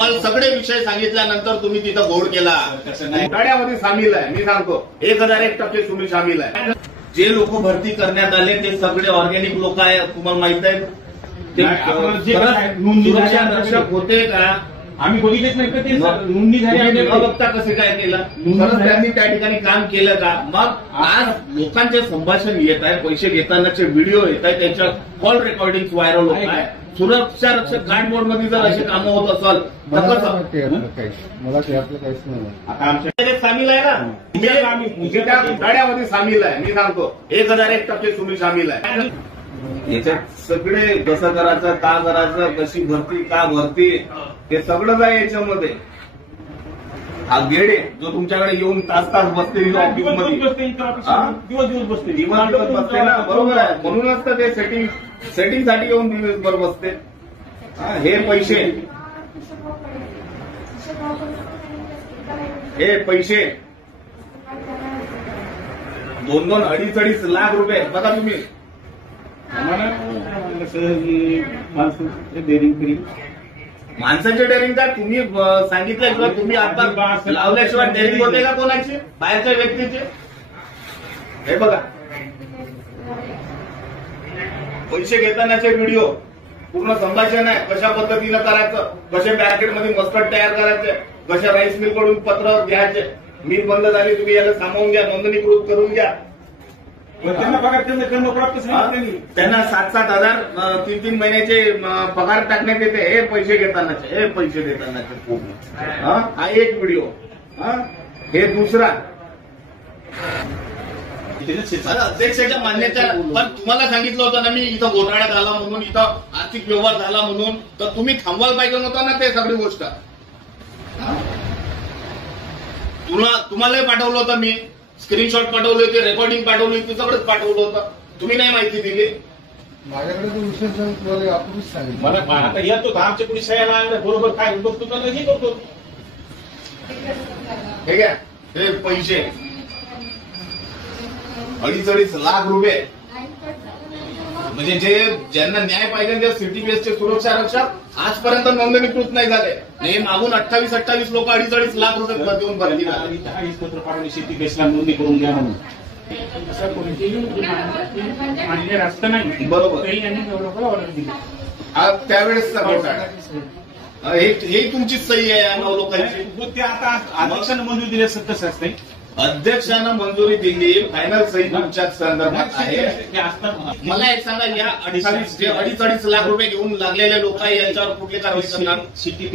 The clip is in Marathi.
मला सगळे विषय सांगितल्यानंतर तुम्ही तिथं घोड केला. घोटाळ्यामध्ये सामील आहे. मी सांगतो 1001% तुम्ही सामील आहे. जे लोक भरती करण्यात आले ते सगळे ऑर्गॅनिक लोक आहे. तुम्हाला माहित आहे ते सुरक्षा रक्षक होते का? आम्ही बघितलेच नाही का ते नोंदणी झाली न बघता कसं काय केलं? खरंच त्यांनी त्या ठिकाणी काम केलं का? मग आज लोकांचे संभाषण येत आहे, पैसे घेतानाचे व्हिडिओ येत आहे, त्याच्या कॉल रेकॉर्डिंग व्हायरल होत आहे. सुरक्षा रक्षक गार्ड मोड मध्ये जर असे कामं होत असाल तर कसं? मला त्यातलं काहीच नाही. आता आमच्या सामील आहे ना, मी त्या घोटाळ्यामध्ये सामील आहे. मी सांगतो 1001% तुम्ही सामील आहे. याच्यात सगळे कसं करायचं, का करायचं, कशी भरती, का भरती, हे सगळंच आहे याच्यामध्ये. हा गेडे जो तुमच्याकडे येऊन तास तास बसते ऑफिसमध्ये, दिवस बसते दिवस बसते ना, बरोबर आहे. म्हणूनच तर ते सेटिंग साठी येऊन दिवसभर बसते. हे पैसे दोन अडीच लाख रुपये बघा तुम्ही. माणसाचे डेअरिंग का तुम्ही सांगितल्याशिवाय, तुम्ही आता लावल्याशिवाय डेअरिंग होते का कोणाची, बाहेरच्या व्यक्तीचे? हे बघा पैसे घेतानाचे व्हिडिओ, पूर्ण संभाषण आहे. कशा पद्धतीनं करायचं, कसे बॅरिकेडमध्ये मस्कट तयार करायचे, कशा राईस मिल कडून पत्र घ्यायचे. मिल बंद झाली, तुम्ही याला सामावून घ्या, नोंदणीकृत करून घ्या. त्यांना 7-7 हजार 3-3 महिन्याचे पगार टाकण्यात येते. हे पैसे घेतानाचे, हे पैसे देतानाचे. हा एक व्हिडिओ. हे दुसरा अध्यक्षाच्या मान्यता. पण तुम्हाला सांगितलं होतं ना मी, इथं घोटाळा झाला म्हणून, इथं आर्थिक व्यवहार झाला म्हणून, तर तुम्ही थांबवायला पाहिजे नव्हतं ना ते सगळी गोष्ट. तुम्हालाही पाठवलं होतं मी, स्क्रीनशॉट पाठवले होते, रेकॉर्डिंग पाठवली होती, सगळंच पाठवलं होतं. तुम्ही नाही माहिती दिली. माझ्याकडे तो विषय आपणच सांगितलं. मला आता येतो आमच्या पोलीस बरोबर काय बघतो त्याला हे करतो. हे घ्या, हे पैसे 2.5 लाख रुपये. म्हणजे जे ज्यांना न्याय पाहिजे त्या सिटी बेसचे सुरक्षा रक्षक आजपर्यंत नोंदणीकृत नाही झाले. हे मागून 28 लोक 2.5 लाख रुपये देऊन भरती झाले. पत्र पाठवले सिटी बेसला नोंदणी करून घ्या म्हणून. असतं नाही बरोबर. ऑर्डर दिली त्यावेळेस हे तुमची सही आहे 9 लोकांची. ते आता अध्यक्षानं मंजुरी दिली असत तसं असते. अध्यक्षानं मंजुरी दिली, फायनल सही तुमच्या संदर्भात आहे. मला एक सांगा, या 2.5 लाख रुपये घेऊन लागलेले लोक आहे यांच्यावर कुठली कारवाई करणार? सिटी